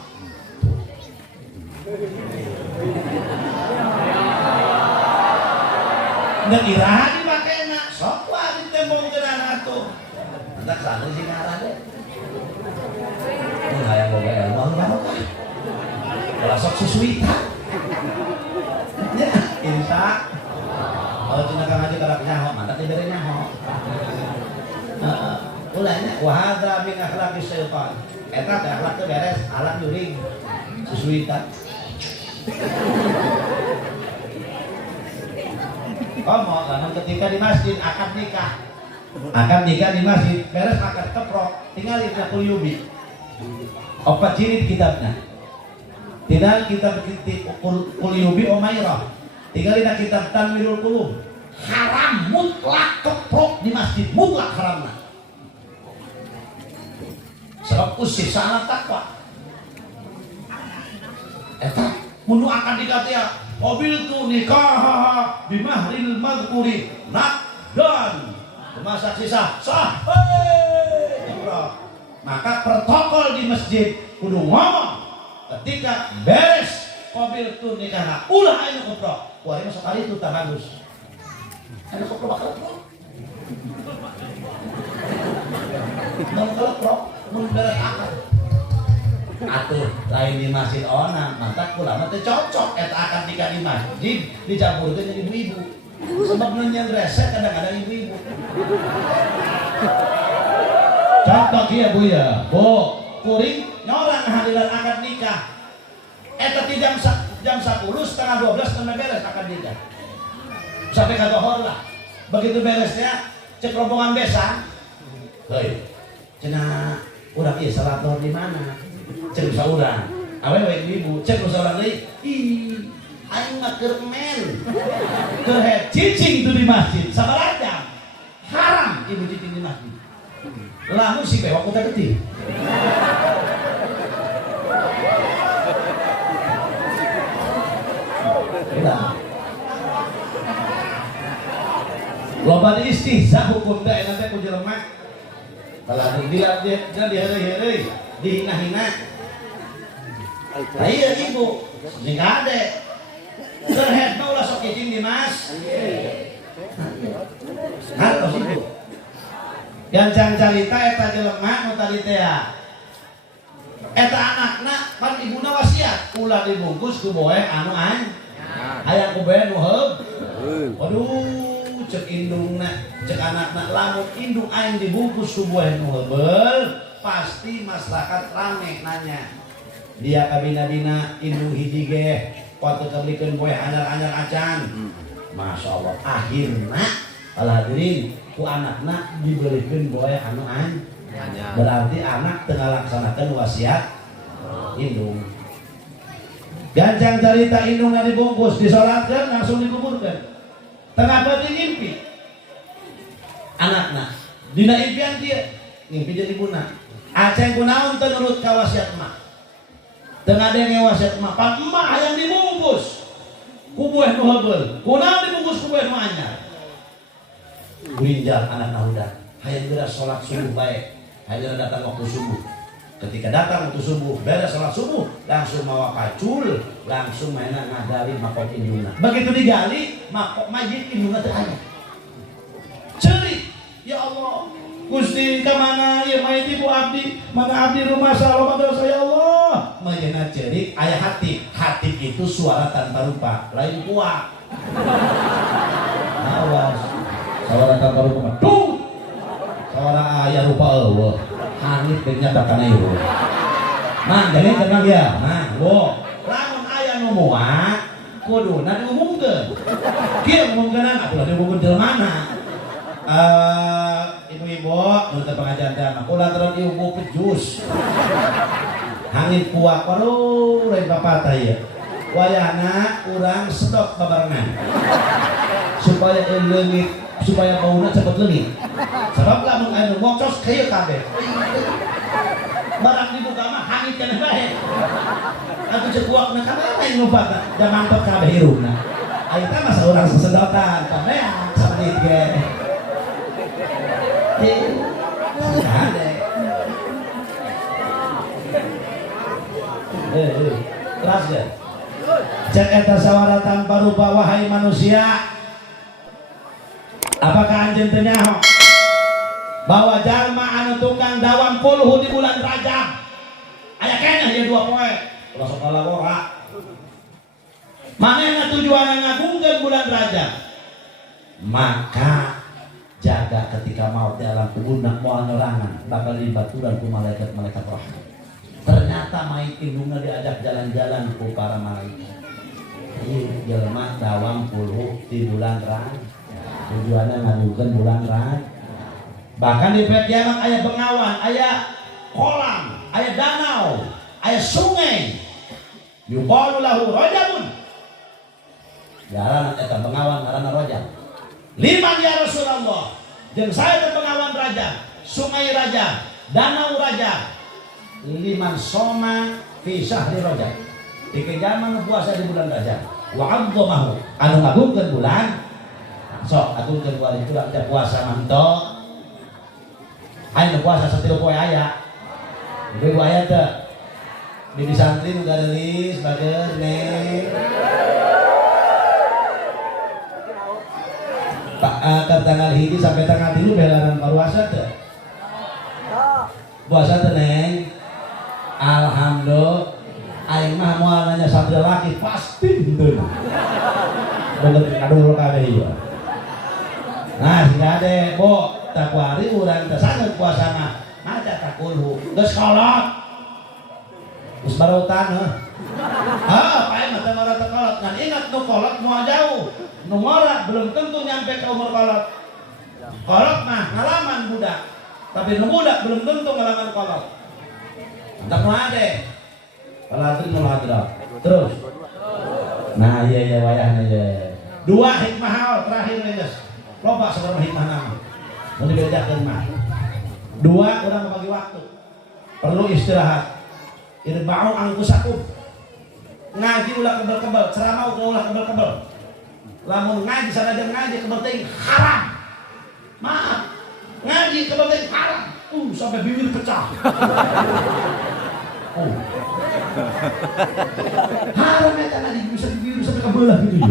Dan iraha dipakai enak. Sok lah ditembong ke anak tuh. Nanti kesana sih ngarah deh. Ini hayang boga ilmu banget. Kalau sok susuitan ya, insya kalau cina kang aja karak nyaho, mantap diberi nyaho ulahnya, wahadra min akhlaki syaitan eta teh akhlak teh beres, alat juring susuitan komo, namun ketika di masjid akad nikah di masjid, beres akad keprok tinggal ikna kulyubi opat cirit kitabnya tidak kita Kulyubi Umairah. Tinggalin kitab Tanwirul Qulub. Haram mutlak keprok di masjid, mutlak haramna. Sebab usih salah takwa. Eta munu akan dikata mobil tu nikah bimahril madhkuri dan masak sisa sah. Maka protokol di masjid kudu ngomong. Ketika beres mobil itu nikah ulah ayo koprok. Wah ini sekali itu tak bagus. Ayo koprok bakal koprok. Mau koprok, mau beres akal. Atuh lain di masjid onang, mantap pula mah cocok eta akan nikah di masjid dicampurkeun jadi ibu-ibu. Sebab yang resek kadang-kadang ibu-ibu. Contoh kieu Bu ya. Bu, kuring nyorang hadiran akad nikah. Eta ti jam 10 setengah 12 temen beres akad nikah. Sampai ka dohor lah. Begitu beresnya cek rombongan besan. Heuy. Cenah urang ieu salat dohor di mana? Cek saurang. Awewe ibu cek saurang deui. Ih, aing mah keur men. Keur cicing tuh di masjid. Sabaraha jam? Haram ibu cicing di masjid. Lamun si bewak udah gede. Loba istihza hukum da eta teh ku jelema. Kalau dia hari-hari dihina-hina. Nah iya ibu, ini ade. Terhead mau lah sok izin Dimas. Hartos ibu. Gancang carita eta jelema nu tadi teh ya. Eta anakna pan ibuna wasiat ulah dibungkus ku boe anu aya ku boe nu heuh. Waduh, cek indungna, cek anakna lamun indung aing dibungkus ku boe nu heubeul, pasti masyarakat rame nanya. Dia kabina-bina indung hiji ge waktu keblikeun boe anyar-anyar acan. Masya Allah, akhirna hadirin ku anakna dibelikeun boe anu berarti anak tengah laksanakan wasiat indung. Gancang cerita indungnya dibungkus, disolatkan, langsung dikuburkan. Tengah peti ngimpi anakna, dina impian dia ngimpi jadi punah. Aceng kunaon teu nurut ka wasiat emak. Tengah denge wasiat emak, pan emak hayang dibungkus ku buah nu heubeul. Kunaon dibungkus ku buah nu anyar. Gurinjal anak nauda, hayang geura salat subuh bae. Hayang datang waktu subuh. Ketika datang waktu subuh, beres salat subuh, langsung mawa pacul, langsung mainan ngadali makok indungna. Begitu digali, makok majid indungna teu aya. Cerik, ya Allah, Gusti ka mana ieu mayit ibu abdi? Mana abdi rumah salom dosa ya Allah. Mayeuna cerik aya hati. Hati itu suara tanpa rupa, lain kuat. Awas. Suara tanpa rupa. Duh. Suara aya rupa eueuh. Hangit teh nyatakan ieu. Nah, jadi tenang ya. Nah, wo. Lamun aya nu moal, kuduna diumumkeun. Kieu ngumumkeunana atuh diumumkeun jelmana. Ibu-ibu, menurut pengajian dana, ulah terus ibu pejus. Hangit kuat, waduh, lain papatah ya. Wayana urang stop babarengan. Supaya leungit, supaya bauna cepet leungit. Sebab lamun anu mocos kieu kabeh. Barang dibuka mah hangit kana bae. Atuh ceuk kuakna kana lain lupatna, da mantep kabeh irungna. Ayeuna mah saurang sesedotan, kabeak saperti ge. Keras ya. Cek eta sawara tanpa rupa wahai manusia. Apakah anjeun teu nyaho bahwa jalma anu tukang dawam puluh di bulan Rajab aya keneh ieu 2 poe ulah sok lalabora. Manehna tujuanna ngagungkeun bulan Rajab. Maka jaga ketika maut di alam kubur nak moal nerangan bakal dibaturan ku malaikat-malaikat rahmat. Ternyata mayit indungna diajak jalan-jalan ku para malaikat. Ieu jelema dawam puluh di bulan Rajab. Tujuanna ngagungkeun bulan Rajab. Bahkan di pet kiamat aya bengawan, aya kolam, aya danau, aya sungai. Yuqalu lahu rajabun. Ngaranna eta bengawan ngaranna rajab. Liman ya Rasulullah, jeung saya teh pengawan raja, sungai raja, danau raja. Liman soma fi syahri rajab. Dikeun zaman puasa di bulan Rajab. Wa 'azzamahu, anu ngagungkeun bulan. Sok agungkeun bulan itu ada puasa manto. Aya puasa sateueuh poe aya. Ieu aya teh. Di santri nu gadelis bageus neng. Ke tanggal hiji sampai tanggal 3 belaran puasa teh. Puasa teh neng. Alhamdulillah. Aing mah moal nanya santri laki pasti henteu. Bener kado kabeh ieu. Nah, sing ade, Bo, tak kuari urang teh sanget puasana. Maca takulhu. Geus kolot. Geus barotan heuh. Pae mah teh ngora teh kolot. Ngan ingat nu kolot moal jauh. Nu ngora belum tentu nyampe ke umur kolot. Kolot mah ngalaman budak. Tapi nu budak belum tentu ngalaman kolot. Entar nu ade. Kalau nu hadra. Terus. Nah, iya wayahna ye. 2 hikmah hal terakhir geus. Loba sabar hikmah nama. Mau dibedakeun mah. 2 urang membagi waktu. Perlu istirahat. Irba'u angkusakum. Ngaji ulah kebel-kebel, ceramah ulah kebel-kebel. Lamun ngaji sanajan ngaji kebel teuing haram. Maaf. Ngaji kebel teuing haram. Sampai bibir pecah. Oh. Haram eta tadi bisa dibiru sampai kebelah gitu ya.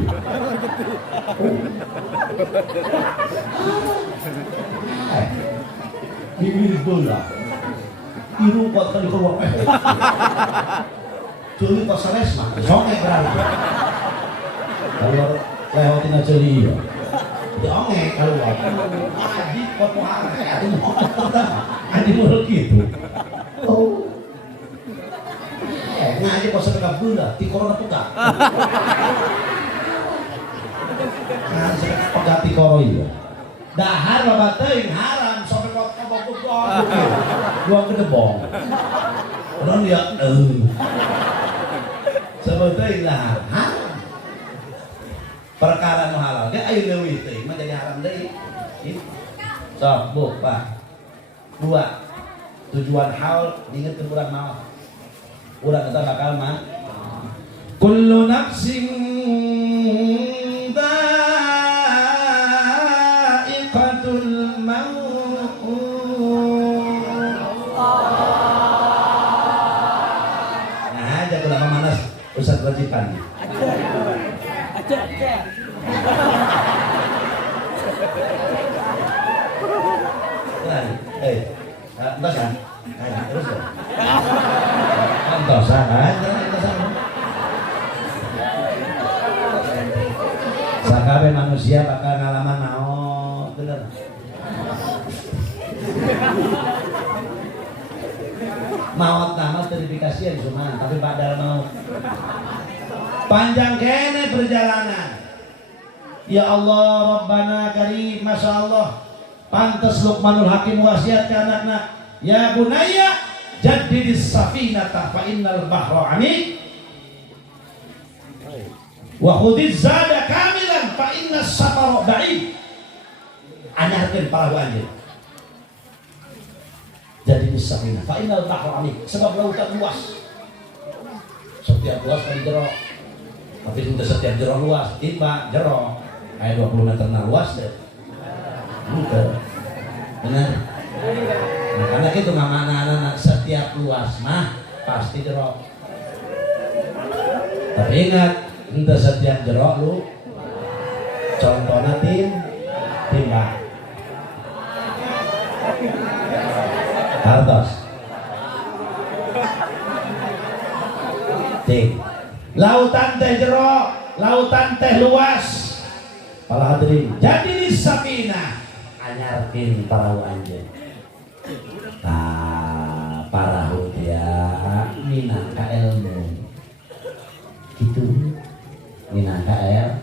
Oh. Bibir bola. Iru kuat kali keluar. Culi pas sanes mah, songe berarti. Kalau lewatin aja dia. Donge keluar. Adik kok haram adi mulut gitu. Oh. Ngaji pas sedekah bunda, di corona puka. Nah, sedekah pegat di koro iya. Dahar babat teuing haram sampai kok kabogok buang ke debong. Orang dia sebetulnya lah haram. Perkara nu halal ge aya leuwih teuing mah jadi haram deui. Sok, Bu, Pak. 2. Tujuan haul diinget ke urang naon? Urang eta bakal mah kullu nafsin dha'iqatul maut. Nah, aja kula manas Ustaz wajiban. Aja. Entas kan? Terus ya? Entosan kan? Sakabe manusia bakal ngalaman naon, bener. Maut nama verifikasian cuma, tapi badal maut. Panjang kene perjalanan. Ya Allah, Rabbana Karim, Masya Allah. Pantas Luqmanul Hakim wasiat ke anaknya, ya bunayya jaddidis safinata fa innal bahra amik wa khudhiz zada kamilan fa innas safara ba'id. Anyarkeun perahu anjeun. Jaddidis safinah fa innal bahra amik, sebab lautan luas. Setiap luas kan jero. Tapi tidak setiap jero luas, tiba jero. Aya 20 meter luas deh. Benar. Nah, karena itu anak setiap luas mah pasti jerok. Tapi ingat, untuk setiap jerok lu contohnya timbang. Hartos. Lautan teh jerok, lautan teh luas. Para hadirin, jadi di Sapina anyarkin parahu anjeun. Tah parahu dia minangka ilmu. Gitu. Minangka ilmu.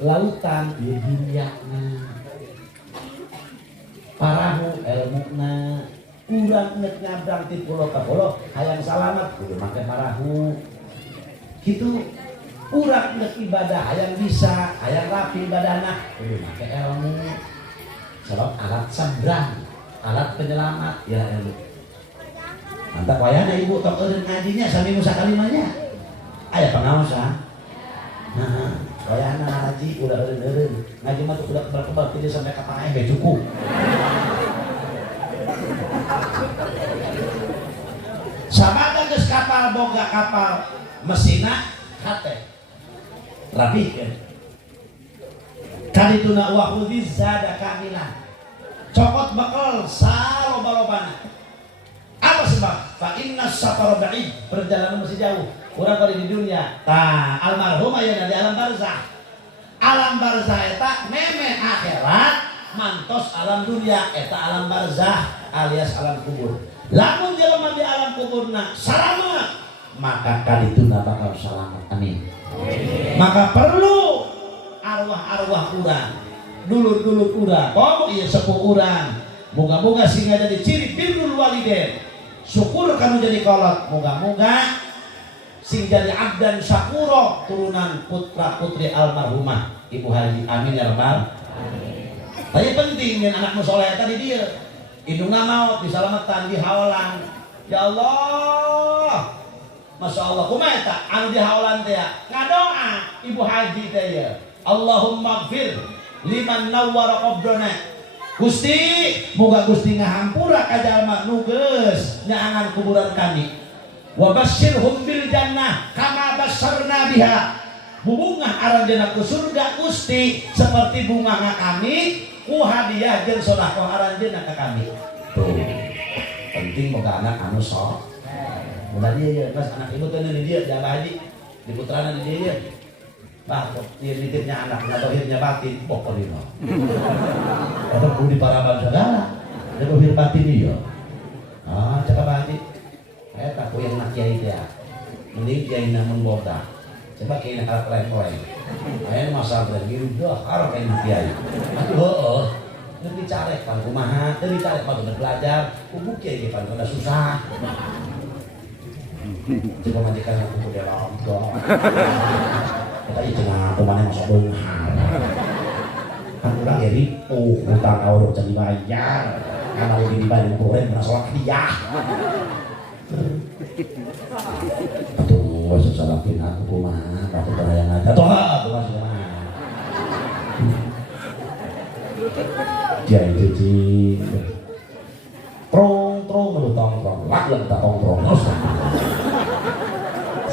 Lautan ieu dunyana. Parahu ilmuna. Urang nek nyabrang ti pulau ka pulau hayang salamat kudu make parahu. Gitu. Urang nek ibadah hayang bisa, hayang rapi ibadahna kudu make ilmu. Sebab alat sabrang, alat penyelamat ya ilmu. Mantap wayahna ibu tok eureun ngajinya saminggu sakalimanya. Aya pengaos ah. Nah, wayahna ngaji udah eureun-eureun. Ngaji mah udah kebal-kebal jadi sampai ka pangaeh ge cukup. Sabada geus kapal boga kapal mesina hate rapikeun kadituna wa khudhiz zada kamilan cokot bakal saloba-lobana. Apa sebab? Fa innas safara ba'id, perjalanan masih jauh. Urang kali di dunia tah almarhum aya di alam barzah. Alam barzah eta meme akhirat mantos alam dunia eta alam barzah alias alam kubur. Lamun jelema di alam kuburna selamat, maka kadituna bakal selamat. Amin. Maka perlu arwah-arwah urang, dulur-dulur urang, komo ieu sepuh urang. Moga-moga sehingga jadi ciri birrul walidain. Syukur kamu jadi kolot. Moga-moga sing jadi abdan syakuro turunan putra-putri almarhumah Ibu Haji. Amin ya rabbal. Tapi penting dengan anak musoleh tadi dia. Indungna maut disalamatan di hawalan. Ya Allah. Masya Allah. Kumaha eta anu di hawalan teh ngadoa Ibu Haji teh ya. Allahumma gfir liman nawwara qabdana Gusti moga Gusti ngahampura ka jalma nu geus nyaangan kuburan kami wa basyirhum bil jannah kama basyarna biha bubungah aranjeunna ku surga Gusti seperti bunga kami ku hadiah jeung sedekah aranjeunna ka kami tuh penting boga anak anu sok udah dia ya pas anak ibu teh di dia jaga haji di putrana di dia bah dia nitipnya anak dohirnya batin pokok lima atau budi paraban segala ada dohir batin dia cakap haji aku yang nak kiai dia mending kiai namun boga coba kiai nak lain-lain ayo masalah gitu dah harap kayak kiai aduh lebih carek pan kumaha lebih carek pan belajar kubu kiai pan kada susah coba majikan aku udah lama kita itu aku mana masuk benghar kan orang jadi hutang kau udah jadi bayar kamar ini dibayar kurang pernah sholat dia aduh sesalapin aku kumaha aku yang ada tuh aku masih kumaha dia itu trong melutong lak tak tong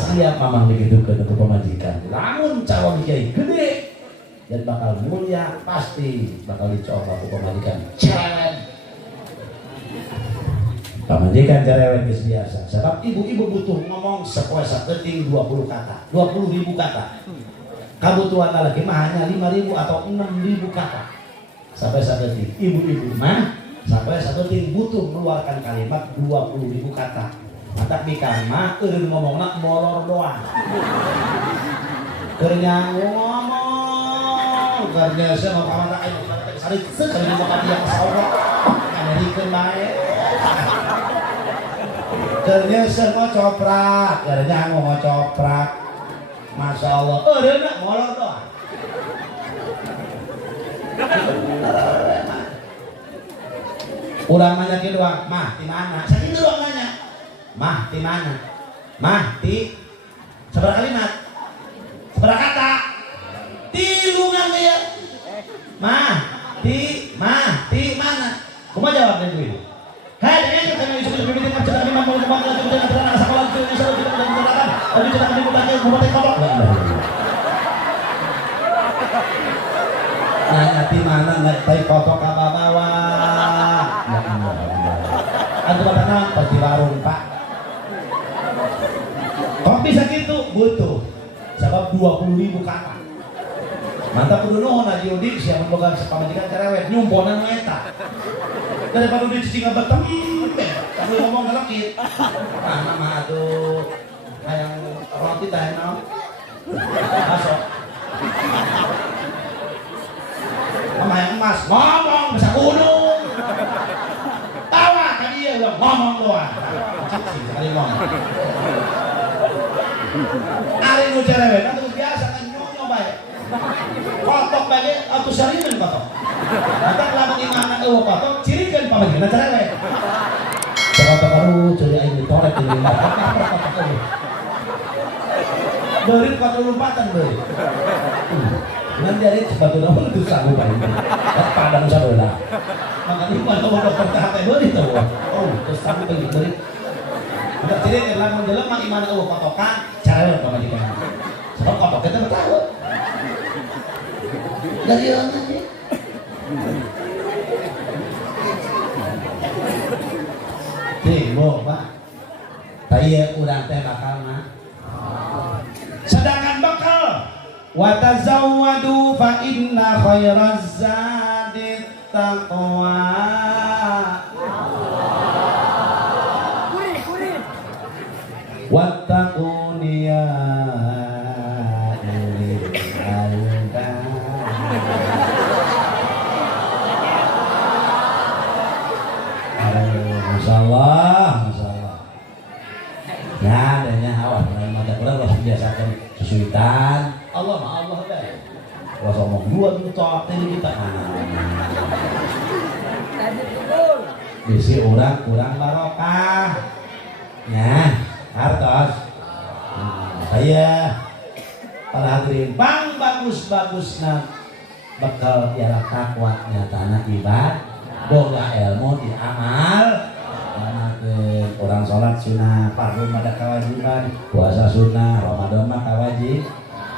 siap mamang begitu ke pemajikan namun calon kiai gede dan bakal mulia pasti bakal dicoba ke pemajikan pemajikan cerewet biasa sebab ibu-ibu butuh ngomong sepoe saketing 20 kata 20.000 kata kebutuhan laki mah hanya 5.000 atau 6.000 kata sampai saketing ibu-ibu mah sampai saketing butuh mengeluarkan kalimat 20.000 kata mantap bikan mah eureun ngomongna molor doang keur ngomong karena saya mau kamar aing sari sekali mau ka dia saurok ngadikeun bae kernya semua coprak kernya mau coprak Masya Allah eureun molor doang urang nanya kieu doang mah di mana sakitu doang nanya mah di mana? Mah di seberapa kalimat? Seberapa kata? Tilungan dia. Mah di mana? Kuma jawab dan ibu. Hai dengan kita bisa berbicara macam mana mau kembali ke dengan terang sekolah itu bisa kita bicarakan. Lalu kita akan dibuka bupati Kolok. Nanya di mana ngetai foto ka bawah. Antum apa pasti warung Pak. Kok bisa gitu? Butuh sebab 20.000 kata mantap kudu nuhun Haji Udi siapa boga pamajikan cerewet nyumponan eta daripada di cicing betem tapi ngomong ngelekit mah aduh hayang roti teh naon masuk mama yang emas ngomong bisa gunung tawa kan dia udah ngomong doang sekali ngomong ari nu cerewet atuh biasa kan nyonya bae kotok bae atuh sarineun kotok mantap lamun imana eueuh kotok cirikeun pamajikan cerewet kotok baru ceuri aing ditorek di lima beureut kotok lompatan beureut ngan jadi sepatu naon teu sanggup aing padang sabeula makanya mana dokter teh beureut tuh oh terus sanggup beureut udah jadi lamun jelema imana eueuh kotokan cerewet pamajikan sebab kotok kita bertahu dari orang aja Pak taya urang teh bakal mah sedangkan bakal wa tazawwadu fa inna khairaz zadi taqwa wattaquni ya ulil albab. Masalah ya adanya awas mata kurang harus biasakan kesulitan Allah mah Allah deh kalau ngomong 2 juta ini kita bisi orang kurang barokah ya hartos saya para hadirin bang bagus-bagusna bekal biara takwa nyatana ibadah boga ilmu diamal orang sholat sunnah, fardu ada kewajiban, puasa sunnah, Ramadan mah kawajib,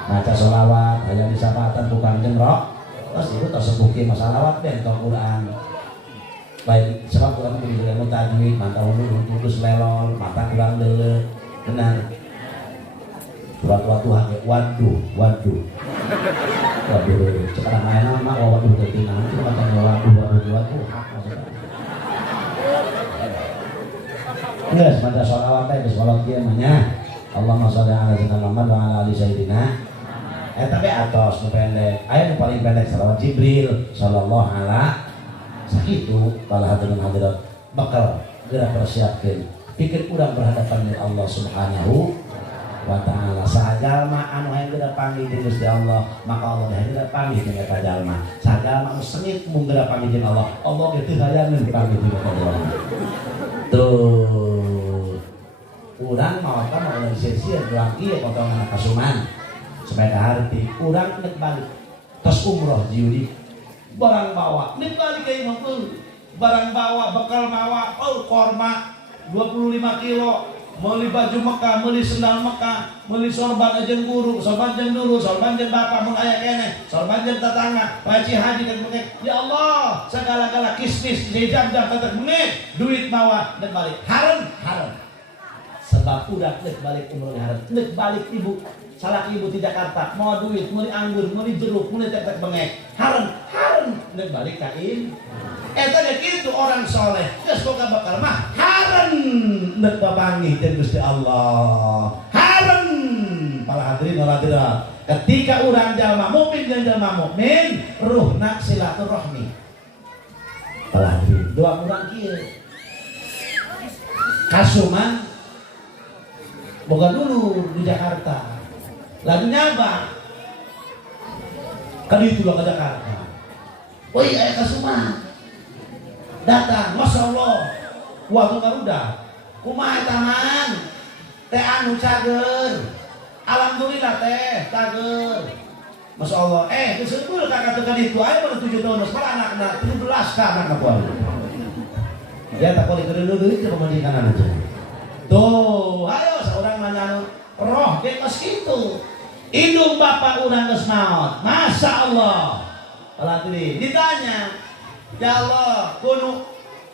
baca sholawat, hayang disapatan tukang jengrok, terus itu tersebuki masalawat dan Quran. Baik sebab Quran kudu ilmu tajwid, mantap ulun putus lelol, mata kurang deuleu, benar. Surat hake waduh. Waduh, sekarang main mah waduh teh tina, cuma tanya waduh hak maksudnya. Geus maca sholawat teh geus kolot kieu mah nya. Allahumma sholli ala sayyidina Muhammad wa ala ali sayyidina. Tapi atos nu pendek. Aya nu paling pendek sholawat Jibril sallallahu alaihi sakitu kalau hadirin hadirat bakal geura persiapkeun pikir urang berhadapan dengan Allah Subhanahu wa taala. Sajalma anu hayang geura panggih jeung Gusti Allah, maka Allah hayang geura panggih jeung eta jalma. Sajalma anu sengit mun geura panggih jeung Allah, Allah ge teu hayang dipanggih jeung eta jalma. Tuh, urang mau kan mau disir-sir doang ieu potongan kasuman sepeda harti, urang nek balik tos umroh jiudi barang bawa nek balik ka imam barang bawa bekal bawa korma 25 kilo, meuli baju Mekah, meuli sendal Mekah, meuli sorban jeung guru, sorban jeung dulu, sorban jeung bapak mun aya keneh, sorban jeung tetangga, haji dan mengek. Ya Allah, segala-gala kismis jam-jam tetep mengek, duit mawa dan balik. Haram. Sebab udah nek balik umroh haram. Nek balik ibu, salah ibu di Jakarta, mau duit, meuli anggur, meuli jeruk, meuli tetep mengek. Haram. Nek balik ka eta ge kitu orang soleh geus boga bakal mah haram nek papanggih jeung Gusti Allah. Haram para hadirin wal hadirat, ketika urang jalma mukmin jeung jalma mukmin ruhna silaturahmi. Para hadirin doa urang kieu kasuman boga dulu di Jakarta lagi nyaba ka ditu ke Jakarta. Woi aya kasuman datang, Masya Allah, waktu Garuda, kumaha taman, teh anu cager, alhamdulillah teh cager, Masya Allah, kesebul kakak tekan itu, ayo pada 7 tahun, sekarang anak-anak 17 kan anak kuali, ya tak boleh kedua duit ke pemajikan aja, tuh, ayo seorang nanya roh, dia kos gitu, hidung bapak urang geus naon, Masya Allah, kalau ditanya. Ya Allah, kuno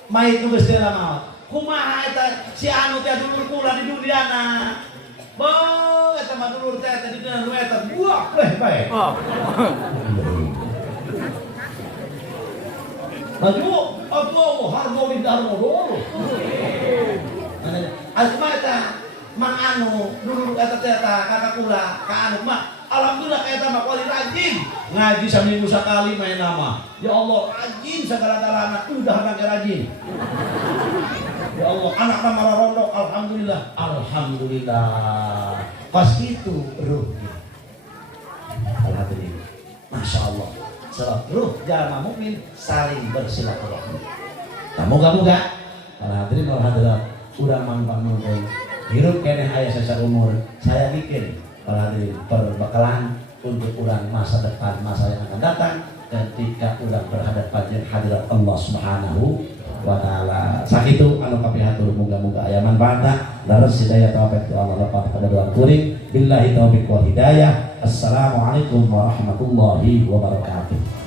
mait nu geus teu maot. Kumaha eta si anu teh dulur kula di duniana. Beuh eta mah dulur teh di duniana nu eta buah bae. Maju, aku harmoni darmo. Asma eta mang anu dulur eta teh kakak kula ka anu mah alhamdulillah eta mah kuali rajin ngaji saminggu sakali main nama. Ya Allah rajin segala-galana udah anak rajin. Ya Allah anak nama rondok alhamdulillah. Pas itu ruh. Alhamdulillah. Masya Allah. Sebab ruh jalma mukmin saling bersilaturahmi. Moga-moga para hadirin wal hadirat urang mangpang-mangpang hirup keneh aya sesa umur saya bikin para hadirin perbekalan untuk urang masa depan, masa yang akan datang ketika urang berhadapan dengan hadirat Allah Subhanahu wa taala. Sakitu anu kapihatur muga-muga aya manfaatna. Laras hidayah taufik Allah lepat pada doa kuring. Billahi taufiq wal hidayah. Assalamualaikum warahmatullahi wabarakatuh.